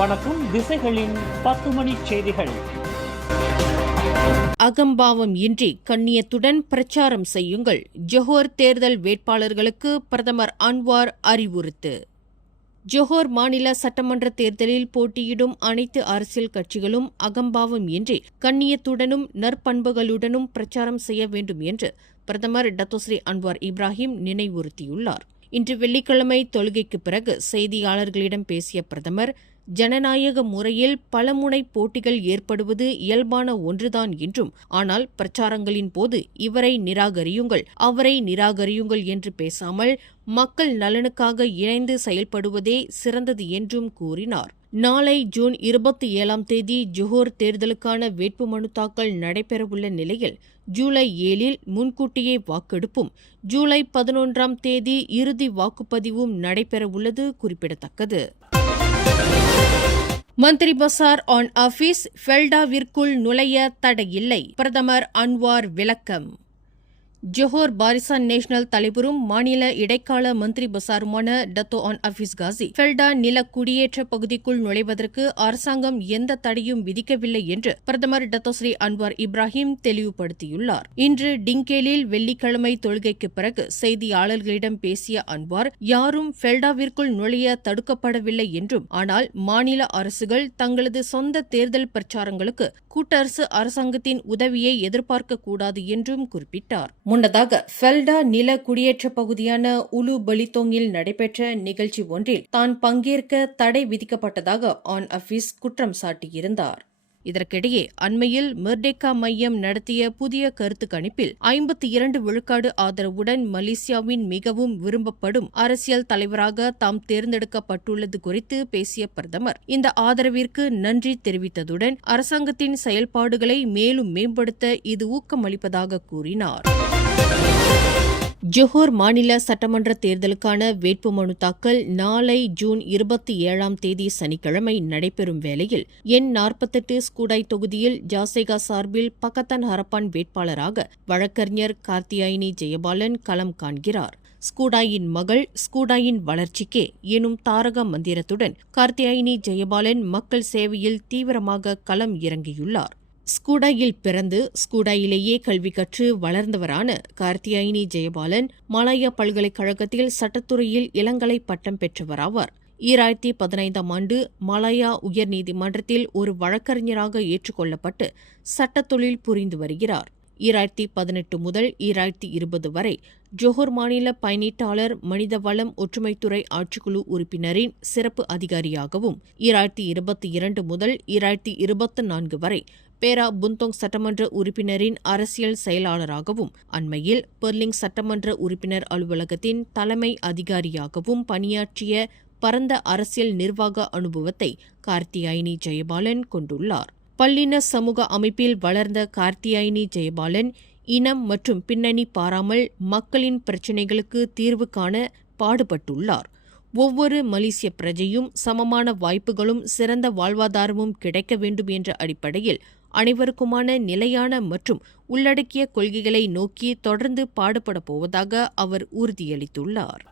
வணக்கம். திசைகளின் 10 மணி செய்திகள். அகம்பாவம் இன்றி கண்ணியத்துடன் பிரச்சாரம் செய்யுங்கள். ஜொஹோர் தேர்தல் வேட்பாளர்களுக்கு பிரதமர் அன்வார் அறிவுறுத்து. ஜொஹோர் மாநில சட்டமன்ற தேர்தலில் போட்டியிடும் அனைத்து அரசியல் கட்சிகளும் அகம்பாவம் இன்றி கண்ணியத்துடனும் நற்பண்புகளுடனும் பிரச்சாரம் செய்ய வேண்டும் என்று பிரதமர் டத்தோஸ்ரீ அன்வார் இப்ராஹிம் நினைவுறுத்தியுள்ளார். இன்று வெள்ளிக்கிழமை தொழுகைக்கு பிறகு செய்தியாளர்களிடம் பேசிய பிரதமர், ஜனநாயக முறையில் பலமுனை போட்டிகள் ஏற்படுவது இயல்பான ஒன்றுதான் என்றும், ஆனால் பிரச்சாரங்களின் போது இவரை நிராகரியுங்கள், அவரை நிராகரியுங்கள் என்று பேசாமல் மக்கள் நலனுக்காக இணைந்து செயல்படுவதே சிறந்தது என்றும் கூறினார். நாளை ஜூன் 27ஆம் தேதி ஜொஹோர் தேர்தலுக்கான வேட்புமனு தாக்கல் நடைபெறவுள்ள நிலையில் ஜூலை 7இல் முன்கூட்டியே வாக்கெடுப்பும், ஜூலை 11ஆம் தேதி இறுதி வாக்குப்பதிவும் நடைபெறவுள்ளது குறிப்பிடத்தக்கது. மந்திரி பசார் ஆன் ஆபீஸ் ஃபெல்டாவிற்குள் நுழைய தடையில்லை. பிரதமர் அன்வார் விளக்கம். ஜொஹோர் பாரிசான் நேஷனல் தலைவரும் மாநில இடைக்கால மந்திரி பசாருமான டத்தோ ஆன் ஆபீஸ் காசி ஃபெல்டா நில குடியேற்ற பகுதிக்குள் நுழைவதற்கு அரசாங்கம் எந்த தடையும் விதிக்கவில்லை என்று பிரதமர் டத்தோஸ்ரீ அன்வார் இப்ராஹிம் தெளிவுபடுத்தியுள்ளார். இன்று டிங்கேலில் வெள்ளிக்கிழமை தொழுகைக்கு பிறகு செய்தியாளர்களிடம் பேசிய அன்வார், யாரும் ஃபெல்டாவிற்குள் நுழைய தடுக்கப்படவில்லை என்றும், ஆனால் மாநில அரசுகள் தங்களது சொந்த தேர்தல் பிரச்சாரங்களுக்கு கூட்டரசு அரசாங்கத்தின் உதவியை எதிர்பார்க்கக்கூடாது என்றும் குறிப்பிட்டார். முன்னதாக ஃபெல்டா நில குடியேற்ற பகுதியான உலு பலித்தோங்கில் நடைபெற்ற நிகழ்ச்சி ஒன்றில் தான் பங்கேற்க தடை விதிக்கப்பட்டதாக ஆன் ஆபீஸ் குற்றம் சாட்டியிருந்தார். இதற்கிடையே அண்மையில் மெர்டேக்கா மையம் நடத்திய புதிய கருத்து கணிப்பில் 52 விழுக்காடு ஆதரவுடன் மலேசியாவின் மிகவும் விரும்பப்படும் அரசியல் தலைவராக தாம் தேர்ந்தெடுக்கப்பட்டுள்ளது குறித்து பேசிய பிரதமர், இந்த ஆதரவிற்கு நன்றி தெரிவித்ததுடன் அரசாங்கத்தின் செயல்பாடுகளை மேலும் மேம்படுத்த இது ஊக்கமளிப்பதாக கூறினார். ஜொஹோர் மாநில சட்டமன்ற தேர்தலுக்கான வேட்புமனு தாக்கல் நாளை ஜூன் 27ஆம் தேதி சனிக்கிழமை நடைபெறும் வேளையில் எண் 48 ஸ்கூடாய் தொகுதியில் ஜாசேகா சார்பில் பக்கத்தான் ஹரப்பான் வேட்பாளராக வழக்கறிஞர் கார்த்தியாயினி ஜெயபாலன் களம் காண்கிறார். ஸ்கூடாயின் மகள் ஸ்கூடாயின் வளர்ச்சிக்கே எனும் தாரக மந்திரத்துடன் கார்த்தியாயினி ஜெயபாலன் மக்கள் சேவையில் தீவிரமாக களம் இறங்கியுள்ளார். ஸ்கூடாயில் பிறந்து ஸ்கூடாயிலேயே கல்வி கற்று வளர்ந்தவரான கார்த்தியாயினி ஜெயபாலன் மலாயா பல்கலைக்கழகத்தில் சட்டத்துறையில் இளங்கலை பட்டம் பெற்றவராவார். 2015ஆம் ஆண்டு மலாயா உயர்நீதிமன்றத்தில் ஒரு வழக்கறிஞராக ஏற்றுக்கொள்ளப்பட்டு சட்டத்தொழில் புரிந்து வருகிறார். 2018 முதல் 2020 வரை ஜொஹோர் மாநில பயனீட்டாளர் மனிதவளம் ஒற்றுமைத்துறை ஆட்சிக்குழு உறுப்பினரின் சிறப்பு அதிகாரியாகவும், 2022 முதல் 2024 வரை பேரா புந்தோங் சட்டமன்ற உறுப்பினரின் அரசியல் செயலாளராகவும், அண்மையில் பெர்லிங் சட்டமன்ற உறுப்பினர் அலுவலகத்தின் தலைமை அதிகாரியாகவும் பணியாற்றிய பரந்த அரசியல் நிர்வாக அனுபவத்தை கார்த்தியாயினி ஜெயபாலன் கொண்டுள்ளார். பல்லின சமூக அமைப்பில் வளர்ந்த கார்த்தியாயினி ஜெயபாலன் இனம் மற்றும் பின்னணி பாராமல் மக்களின் பிரச்சினைகளுக்கு தீர்வு காண பாடுபட்டுள்ளார். ஒவ்வொரு மலேசிய பிரஜையும் சமமான வாய்ப்புகளும் சிறந்த வாழ்வாதாரமும் கிடைக்க வேண்டும் என்ற அடிப்படையில் அனைவருக்குமான நிலையான மற்றும் உள்ளடக்கிய கொள்கைகளை நோக்கி தொடர்ந்து பாடுபடப் போவதாக அவர் உறுதியளித்துள்ளார்.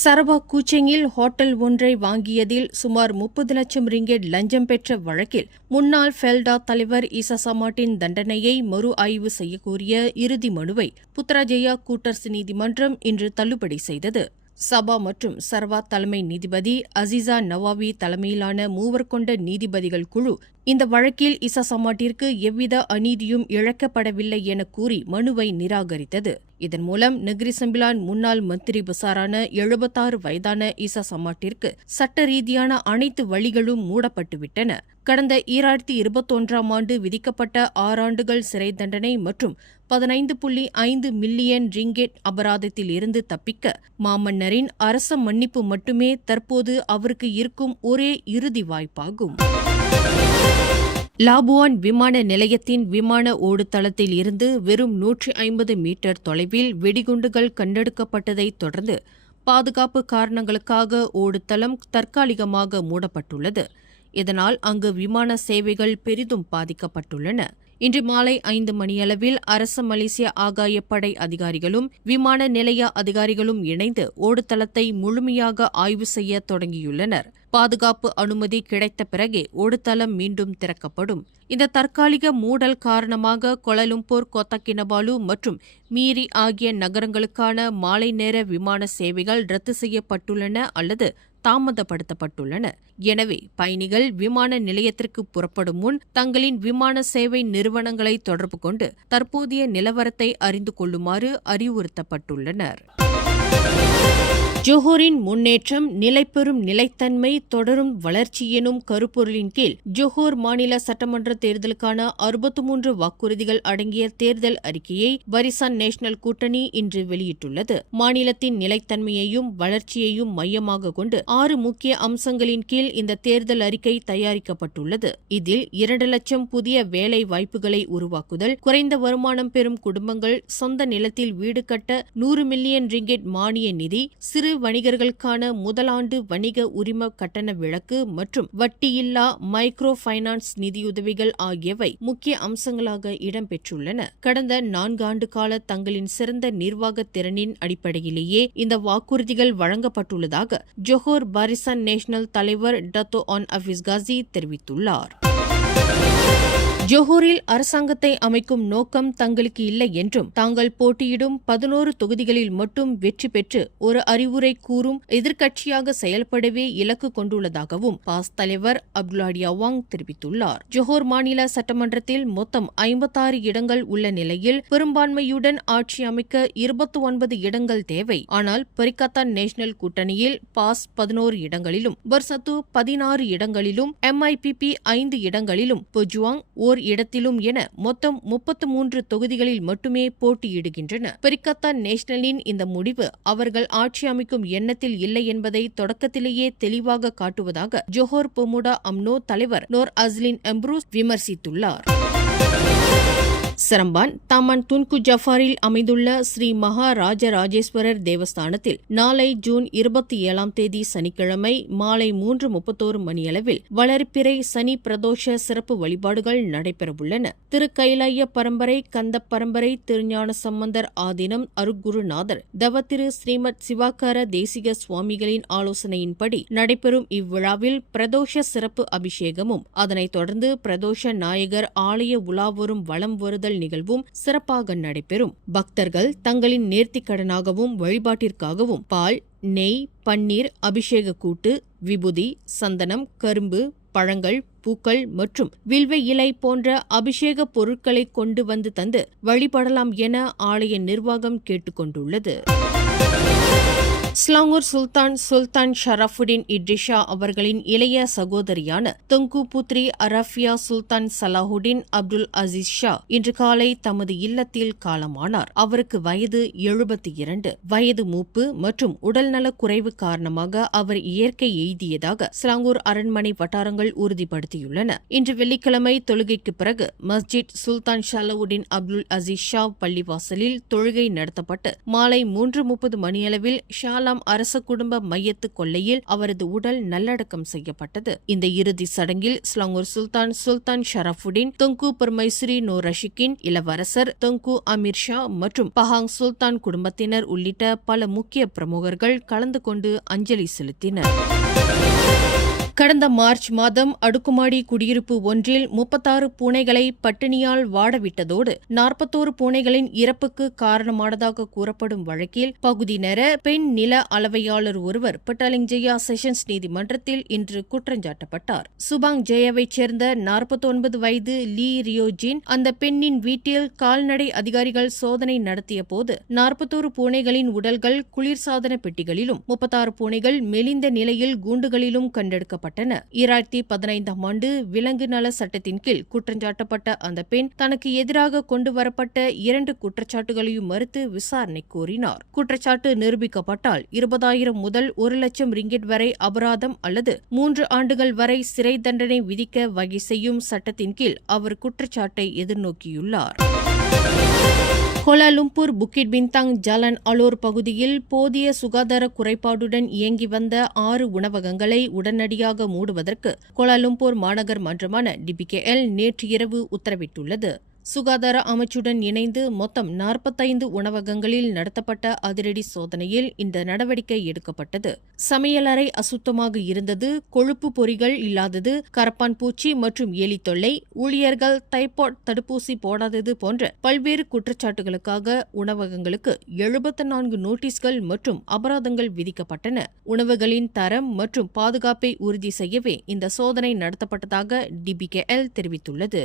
சரவாக் கூச்செங்கில் ஹோட்டல் ஒன்றை வாங்கியதில் சுமார் 30 லட்சம் ரிங்கெட் லஞ்சம் பெற்ற வழக்கில் முன்னாள் ஃபெல்டா தலைவர் ஈசா சமாட்டின் தண்டனையை மறு ஆய்வு செய்யக்கோரிய இறுதி மனுவை புத்ராஜயா கூட்டரசு நீதிமன்றம் இன்று தள்ளுபடி செய்தது. சபா மற்றும் சரவாக் தலைமை நீதிபதி அசீசா நவாவி தலைமையிலான 3 கொண்ட நீதிபதிகள் குழு இந்த வழக்கில் ஈசா சமாட்டிற்கு எவ்வித அநீதியும் இழைக்கப்படவில்லை என கூறி மனுவை நிராகரித்தது. இதன் மூலம் நெகிரி சம்பிலான் முன்னாள் மந்திரி பசாரான 76 வயதான ஈசா சமாட்டிற்கு சட்ட ரீதியான அனைத்து வழிகளும் மூடப்பட்டுவிட்டன. கடந்த 2021ஆம் ஆண்டு விதிக்கப்பட்ட 6 ஆண்டுகள் சிறை தண்டனை மற்றும் 15.5 மில்லியன் ரிங்கெட் அபராதத்தில் இருந்து தப்பிக்க மாமன்னரின் அரச மன்னிப்பு மட்டுமே தற்போது அவருக்கு இருக்கும் ஒரே இறுதி வாய்ப்பாகும். லாபுவான் விமான நிலையத்தின் விமான ஓடுதளத்தில் இருந்து வெறும் 150 மீட்டர் தொலைவில் வெடிகுண்டுகள் கண்டெடுக்கப்பட்டதைத் தொடர்ந்து பாதுகாப்பு காரணங்களுக்காக ஓடுதளம் தற்காலிகமாக மூடப்பட்டுள்ளது. இதனால் அங்கு விமான சேவைகள் பெரிதும் பாதிக்கப்பட்டுள்ளன. இன்று மாலை 5 மணியளவில் அரச மலேசிய ஆகாயப்படை அதிகாரிகளும் விமான நிலைய அதிகாரிகளும் இணைந்து ஓடுதளத்தை முழுமையாக ஆய்வு செய்ய தொடங்கியுள்ளனர். பாதுகாப்பு அனுமதி கிடைத்த பிறகே ஓடுதளம் மீண்டும் திறக்கப்படும். இந்த தற்காலிக மூடல் காரணமாக கோலாலம்பூர், கோத்தா கினபாலு மற்றும் மீரி ஆகிய நகரங்களுக்கான மாலை நேர விமான சேவைகள் ரத்து செய்யப்பட்டுள்ளன அல்லது தாமதப்படுத்தப்பட்டுள்ளன. எனவே பயணிகள் விமான நிலையத்திற்கு புறப்படும் முன் தங்களின் விமான சேவை நிறுவனங்களை தொடர்பு கொண்டு தற்போதைய நிலவரத்தை அறிந்து கொள்ளுமாறு அறிவுறுத்தப்பட்டுள்ளனர். ஜோஹரின் முன்னேற்றம், நிலைபெறும் நிலைத்தன்மை, தொடரும் வளர்ச்சி எனும் கருப்பொருளின் கீழ் ஜோஹர் மாநில சட்டமன்ற தேர்தலுக்கான 63 வாக்குறுதிகள் அடங்கிய தேர்தல் அறிக்கையை பரிசான் நேஷனல் கூட்டணி இன்று வெளியிட்டுள்ளது. மாநிலத்தின் நிலைத்தன்மையையும் வளர்ச்சியையும் மையமாக கொண்டு 6 முக்கிய அம்சங்களின் கீழ் இந்த தேர்தல் அறிக்கை தயாரிக்கப்பட்டுள்ளது. இதில் 2 லட்சம் புதிய வேலை வாய்ப்புகளை உருவாக்குதல், குறைந்த வருமானம் பெறும் குடும்பங்கள் சொந்த நிலத்தில் வீடு கட்ட 100 மில்லியன் ரிங்கெட் மானிய நிதி, சிறு வணிகர்களுக்கான முதலாண்டு வணிக உரிம கட்டண விலக்கு மற்றும் வட்டியில்லா மைக்ரோ பைனான்ஸ் நிதியுதவிகள் ஆகியவை முக்கிய அம்சங்களாக இடம்பெற்றுள்ளன. கடந்த 4 ஆண்டு கால தங்களின் சிறந்த நிர்வாக திறனின் அடிப்படையிலேயே இந்த வாக்குறுதிகள் வழங்கப்பட்டுள்ளதாக ஜோஹர் பரிசான் நேஷனல் தலைவர் டத்தோ ஆன் அஃபீஸ் காசி தெரிவித்துள்ளார். ஜோஹரில் அரசாங்கத்தை அமைக்கும் நோக்கம் தங்களுக்கு இல்லை என்றும் தாங்கள் போட்டியிடும் 11 தொகுதிகளில் மட்டும் வெற்றி பெற்று ஒரு அறிவுரை கூறும் எதிர்க்கட்சியாக செயல்படவே இலக்கு கொண்டுள்ளதாகவும் பாஸ் தலைவர் அப்துல்லாடியா வாங் தெரிவித்துள்ளார். ஜோஹர் மாநில சட்டமன்றத்தில் மொத்தம் 56 இடங்கள் உள்ள நிலையில் பெரும்பான்மையுடன் ஆட்சி அமைக்க 29 இடங்கள் தேவை. ஆனால் பரிகத்தான் நேஷனல் கூட்டணியில் பாஸ் 11 இடங்களிலும், பர்சத்து 16 இடங்களிலும், MIPP 5 இடங்களிலும், பொஜுவாங் ஓர் இடத்திலும் என மொத்தம் 33 தொகுதிகளில் மட்டுமே போட்டியிடுகின்றன. பரிகத்தான் நேஷனலின் இந்த முடிவு அவர்கள் ஆட்சி அமைக்கும் எண்ணத்தில் இல்லை என்பதை தொடக்கத்திலேயே தெளிவாக காட்டுவதாக ஜோஹர் பொமுடா அம்னோ தலைவர் நோர் அஸ்லின் எம்ப்ரூஸ் விமர்சித்துள்ளார். சரம்பான் தாமான் துன்கு ஜஃபாரில் அமைந்துள்ள ஸ்ரீ மகாராஜராஜேஸ்வரர் தேவஸ்தானத்தில் நாளை ஜூன் 27ஆம் தேதி சனிக்கிழமை மாலை 3:31 மணியளவில் வளர்ப்பிறை சனி பிரதோஷ சிறப்பு வழிபாடுகள் நடைபெறவுள்ளன. திரு கைலாய பரம்பரை, கந்த பரம்பரை, திருஞான சம்பந்தர் ஆதீனம் அருட்குருநாதர் தவ திரு ஸ்ரீமத் சிவாக்கார தேசிக சுவாமிகளின் ஆலோசனையின்படி நடைபெறும் இவ்விழாவில் பிரதோஷ சிறப்பு அபிஷேகமும் அதனைத் தொடர்ந்து பிரதோஷ நாயகர் ஆலய உலாவரும் வலம் வருதல் நிகழ்வும் சிறப்பாக நடைபெறும். பக்தர்கள் தங்களின் நேர்த்திக்கடனாகவும் வழிபாட்டிற்காகவும் பால், நெய், பன்னீர், அபிஷேக கூட்டு, விபூதி, சந்தனம், கரும்பு, பழங்கள், பூக்கள் மற்றும் வில்வ இலை போன்ற அபிஷேக பொருட்களை கொண்டு வந்து தந்து வழிபடலாம் என ஆலய நிர்வாகம் கேட்டுக் கொண்டுள்ளது. ஸ்லாங்கூர் சுல்தான் ஷரஃபுடின் இட்ரிஷா அவர்களின் இளைய சகோதரியான தொங்கு புத்ரி அரஃபியா சுல்தான் சலாஹுடின் அப்துல் அசீஸ் ஷா இன்று காலை தமது இல்லத்தில் காலமானார். அவருக்கு வயது 72. வயது மூப்பு மற்றும் உடல்நலக் குறைவு காரணமாக அவர் இயற்கை எய்தியதாக ஸ்லாங்கூர் அரண்மனை வட்டாரங்கள் உறுதிப்படுத்தியுள்ளன. இன்று வெள்ளிக்கிழமை தொழுகைக்கு பிறகு மஸ்ஜித் சுல்தான் ஷலாவுடின் அப்துல் அசீஸ் ஷா பள்ளிவாசலில் தொழுகை நடத்தப்பட்டு மாலை 3:30 மணியளவில் அரச குடும்ப மையத்து கொல்லையில் அவரது உடல் நல்லடக்கம் செய்யப்பட்டது. இந்த இறுதி சடங்கில் ஸ்லாங்கூர் சுல்தான் ஷரஃபுடின், தொங்கு பர்மைசுரி நோ ரஷிகின், இளவரசர் தொங்கு அமீர் ஷா மற்றும் பஹாங் சுல்தான் குடும்பத்தினர் உள்ளிட்ட பல முக்கிய பிரமுகர்கள் கலந்து கொண்டு அஞ்சலி செலுத்தினர். கடந்த மார்ச் மாதம் அடுக்குமாடி குடியிருப்பு ஒன்றில் 36 பூனைகளை பட்டினியால் வாடவிட்டதோடு 41 பூனைகளின் இறப்புக்கு காரணமானதாக கூறப்படும் வழக்கில் பகுதி நேர பெண் நில அளவையாளர் ஒருவர் பட்டாலிங் ஜெயா செஷன்ஸ் நீதிமன்றத்தில் இன்று குற்றஞ்சாட்டப்பட்டார். சுபாங் ஜெயாவைச் சேர்ந்த 49 வயது லீ ரியோஜின் அந்த பெண்ணின் வீட்டில் கால்நடை அதிகாரிகள் சோதனை நடத்திய போது 41 பூனைகளின் உடல்கள் குளிர்சாதன பெட்டிகளிலும் 36 பூனைகள் மெலிந்த நிலையில் கூண்டுகளிலும் கண்டெடுக்கப்பட்டன. 2015ஆம் ஆண்டு விலங்கு நல சட்டத்தின் கீழ் குற்றஞ்சாட்டப்பட்ட அந்த பெண் தனக்கு எதிராக கொண்டு வரப்பட்ட 2 குற்றச்சாட்டுகளையும் மறுத்து விசாரணை கோரினார். குற்றச்சாட்டு நிரூபிக்கப்பட்டால் 20,000 முதல் 1 லட்சம் ரிங்கெட் வரை அபராதம் அல்லது 3 ஆண்டுகள் வரை சிறை தண்டனை விதிக்க வகை செய்யும் சட்டத்தின் கீழ் அவர் குற்றச்சாட்டை எதிர்நோக்கியுள்ளார். கோலாலம்பூர் புக்கிட் பின்தாங் ஜாலன் அலோர் பகுதியில் போதிய சுகாதார குறைபாடுடன் இயங்கி வந்த 6 உணவகங்களை உடனடியாக மூடுவதற்கு கோலாலம்பூர் மாநகர் மன்றமான DBKL நேற்று இரவு உத்தரவிட்டுள்ளது. சுகாதார அமைச்சுடன் இணைந்து மொத்தம் 45 உணவகங்களில் நடத்தப்பட்ட அதிரடி சோதனையில் இந்த நடவடிக்கை எடுக்கப்பட்டது. சமையலறை அசுத்தமாக இருந்தது, கொழுப்பு பொறிகள் இல்லாதது, கரப்பான் பூச்சி மற்றும் எலி தொல்லை, ஊழியர்கள் டைபாய்டு தடுப்பூசி போடாதது போன்ற பல்வேறு குற்றச்சாட்டுகளுக்காக உணவகங்களுக்கு 74 நோட்டீஸ்கள் மற்றும் அபராதங்கள் விதிக்கப்பட்டன. உணவுகளின் தரம் மற்றும் பாதுகாப்பை உறுதி செய்யவே இந்த சோதனை நடத்தப்பட்டதாக DBKL தெரிவித்துள்ளது.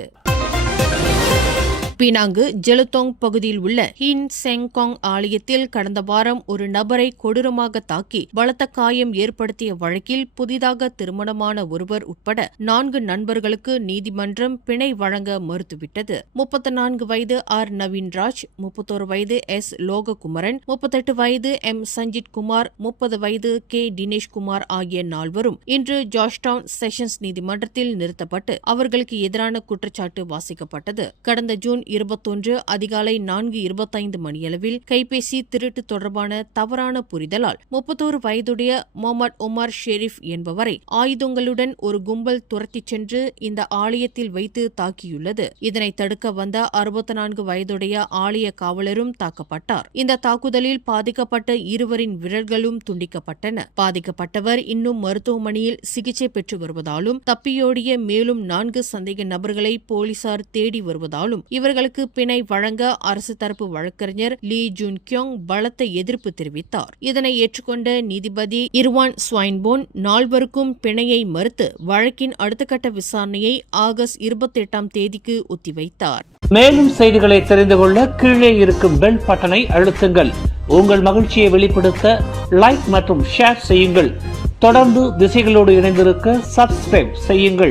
பினாங்கு ஜெலுத்தோங் பகுதியில் உள்ள ஹின் செங்காங் ஆலயத்தில் கடந்த வாரம் ஒரு நபரை கொடூரமாக தாக்கி பலத்த காயம் ஏற்படுத்திய வழக்கில் புதிதாக திருமணமான ஒருவர் உட்பட 4 நண்பர்களுக்கு நீதிமன்றம் பிணை வழங்க மறுத்துவிட்டது. 34 வயது R. நவீன்ராஜ், 31 வயது S. லோககுமரன், 38 வயது M. சஞ்சித் குமார், 30 வயது K. தினேஷ்குமார் ஆகிய 4 இன்று ஜார்ஜ்டவுன் செஷன்ஸ் நீதிமன்றத்தில் நிறுத்தப்பட்டு அவர்களுக்கு எதிரான குற்றச்சாட்டு வாசிக்கப்பட்டது. கடந்த ஜூன் 21 அதிகாலை 4:25 மணியளவில் கைபேசி திருட்டு தொடர்பான தவறான புரிதலால் 31 வயதுடைய முகமது உமர் ஷெரீப் என்பவரை ஆயுதங்களுடன் ஒரு கும்பல் துரத்திச் சென்று இந்த ஆலயத்தில் வைத்து தாக்கியுள்ளது. இதனை தடுக்க வந்த 64 வயதுடைய ஆலய காவலரும் தாக்கப்பட்டார். இந்த தாக்குதலில் பாதிக்கப்பட்ட இருவரின் விரல்களும் துண்டிக்கப்பட்டன. பாதிக்கப்பட்டவர் இன்னும் மருத்துவமனையில் சிகிச்சை பெற்று வருவதாலும் தப்பியோடிய மேலும் 4 சந்தேக நபர்களை போலீசார் தேடி வருவதாலும் இவர்களுக்கு பிணை வழங்க அரசு தரப்பு வழக்கறிஞர் லீ ஜூன் கியோங் பலத்த எதிர்ப்பு தெரிவித்தார். இதனை ஏற்றுக்கொண்ட நீதிபதி இர்வான் ஸ்வைன்போன் 4 பிணையை மறுத்து வழக்கின் அடுத்த கட்ட விசாரணையை ஆகஸ்ட் 28 தேதிக்கு ஒத்திவைத்தார். மேலும் செய்திகளை தெரிந்து கொள்ள கீழே இருக்கும் பெல் பட்டனை அழுத்துங்கள். உங்கள் மகிழ்ச்சியை வெளிப்படுத்த லைக் மற்றும் ஷேர் செய்யுங்கள். தொடர்ந்து திசைகளோடு இணைந்திருக்க சப்ஸ்கிரைப் செய்யுங்கள்.